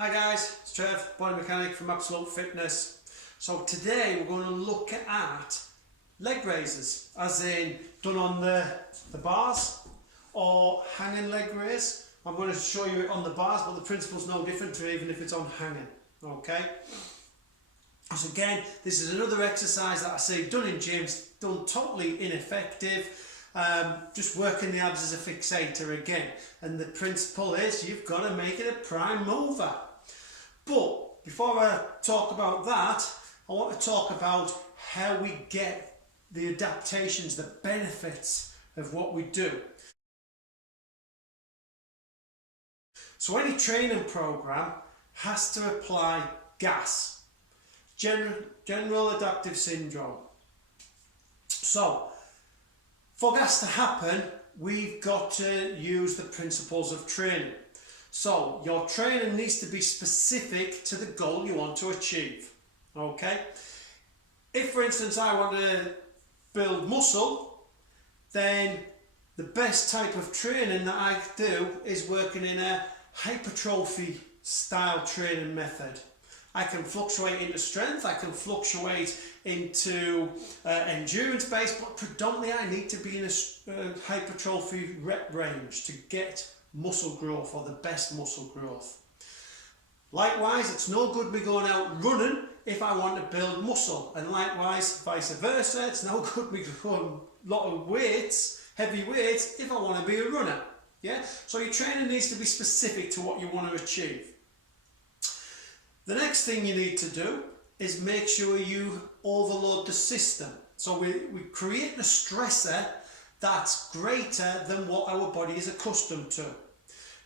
Hi guys, it's Trev, body mechanic from Absolute Fitness. So today we're going to look at leg raises, as in done on the bars or hanging leg raise. I'm going to show you it on the bars, but the principle's no different to even if it's on hanging. Okay? So again, this is another exercise that I see done in gyms, done totally ineffective. Just working the abs as a fixator again. And the principle is you've got to make it a prime mover. But before I talk about that, I want to talk about how we get the adaptations, the benefits of what we do. So any training program has to apply GAS, General Adaptive Syndrome. So for GAS to happen, we've got to use the principles of training. So your training needs to be specific to the goal you want to achieve. Okay? If, for instance, I want to build muscle, then the best type of training that I do is working in a hypertrophy style training method. I can fluctuate into strength, I can fluctuate into endurance based, but predominantly I need to be in a hypertrophy rep range to get muscle growth, or the best muscle growth. Likewise, it's no good me going out running if I want to build muscle, and likewise vice versa, it's no good me going a lot of weights, heavy weights, if I want to be a runner. Yeah, so your training needs to be specific to what you want to achieve. The next thing you need to do is make sure you overload the system. So we create a stressor that's greater than what our body is accustomed to.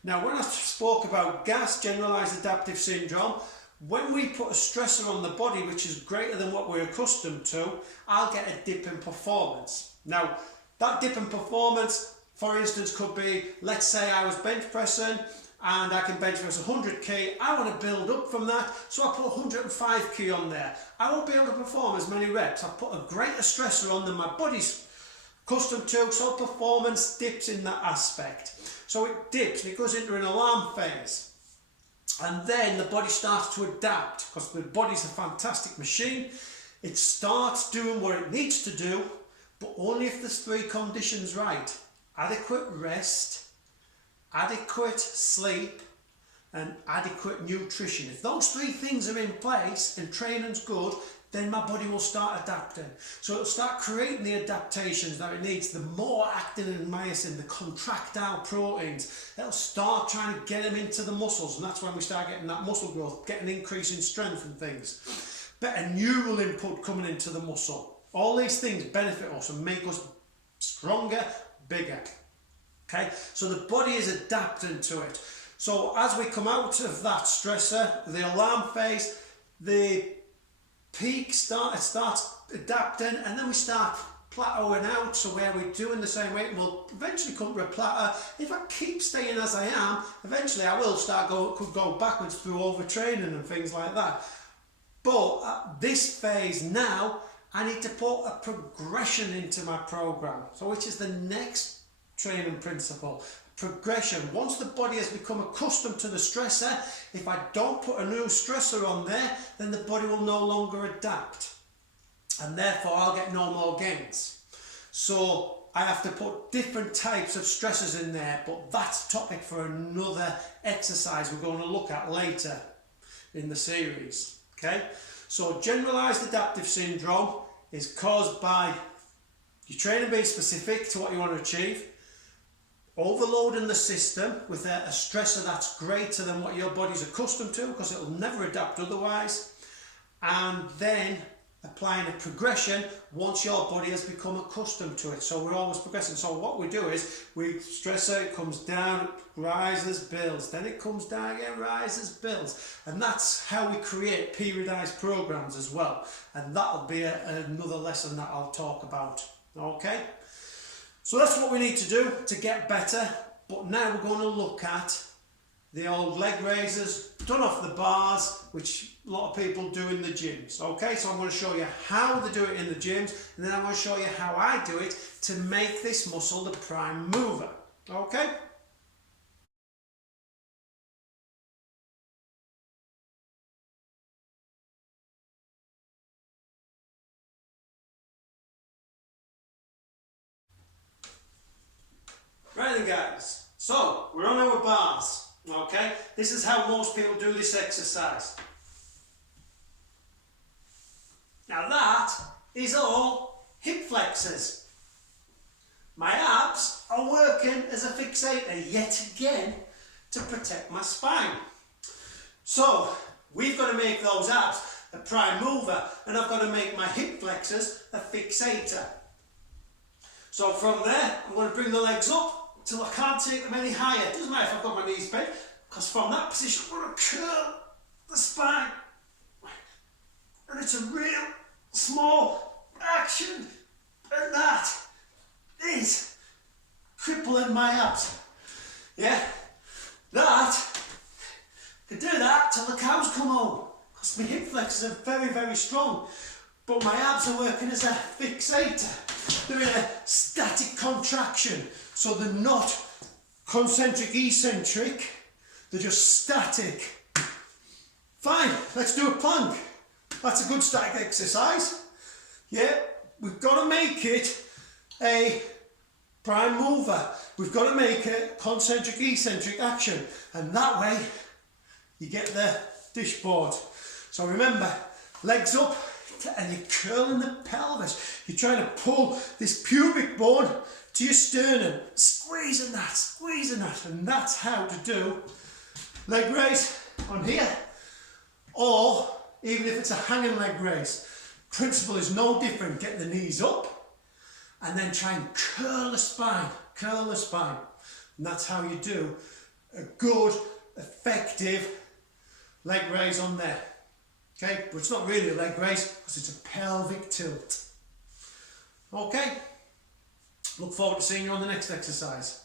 Now, when I spoke about GAS, Generalized Adaptive Syndrome, when we put a stressor on the body which is greater than what we're accustomed to, I'll get a dip in performance. Now, that dip in performance, for instance, could be, let's say I was bench pressing and I can bench press 100k, I want to build up from that, so I put 105k on there. I won't be able to perform as many reps. I put a greater stressor on than my body's accustomed to, so performance dips in that aspect. So it dips, it goes into an alarm phase. And then the body starts to adapt, because the body's a fantastic machine. It starts doing what it needs to do, but only if there's three conditions right. Adequate rest, adequate sleep, and adequate nutrition. If those three things are in place and training's good, then my body will start adapting. So it'll start creating the adaptations that it needs, the more actin and myosin, the contractile proteins. It'll start trying to get them into the muscles, and that's when we start getting that muscle growth, get an increase in strength and things. Better neural input coming into the muscle. All these things benefit us and make us stronger, bigger. Okay, so the body is adapting to it. So as we come out of that stressor, the alarm phase, the peak starts adapting, and then we start plateauing out. So where we're doing the same weight, we'll eventually come to a plateau. If I keep staying as I am, eventually I will could go backwards through overtraining and things like that. But at this phase now, I need to put a progression into my program. So which is the next training principle. Progression. Once the body has become accustomed to the stressor, if I don't put a new stressor on there, then the body will no longer adapt, and therefore I'll get no more gains. So I have to put different types of stressors in there, but that's a topic for another exercise we're going to look at later in the series. Okay, so generalized adaptive syndrome is caused by your training being specific to what you want to achieve, overloading the system with a stressor that's greater than what your body's accustomed to, because it'll never adapt otherwise, and then applying a progression once your body has become accustomed to it. So we're always progressing. So what we do is we stressor, it comes down, rises, builds, then it comes down again, rises, builds, and that's how we create periodized programs as well, and that'll be another lesson that I'll talk about. Okay, so that's what we need to do to get better. But now we're going to look at the old leg raises done off the bars, which a lot of people do in the gyms. Okay, so I'm going to show you how they do it in the gyms, and then I'm going to show you how I do it to make this muscle the prime mover. Okay. Right then guys, so we're on our bars, okay? This is how most people do this exercise. Now that is all hip flexors. My abs are working as a fixator yet again to protect my spine. So we've got to make those abs a prime mover, and I've got to make my hip flexors a fixator. So from there, I'm going to bring the legs up till I can't take them any higher. Doesn't matter if I've got my knees bent, because from that position I'm going to curl the spine. And it's a real small action, and that is crippling my abs. Yeah, that can do that till the cows come home, because my hip flexors are very, very strong, but my abs are working as a fixator. They're in a static contraction, so they're not concentric eccentric, they're just static. Fine, let's do a plank. That's a good static exercise. Yeah, we've got to make it a prime mover. We've got to make it concentric eccentric action, and that way you get the dishboard. So remember, legs up and you're curling the pelvis. You're trying to pull this pubic bone to your sternum, squeezing that, and that's how to do leg raise on here, or even if it's a hanging leg raise. Principle is no different. Get the knees up and then try and curl the spine, and that's how you do a good, effective leg raise on there. Okay, but it's not really a leg raise because it's a pelvic tilt. Okay, look forward to seeing you on the next exercise.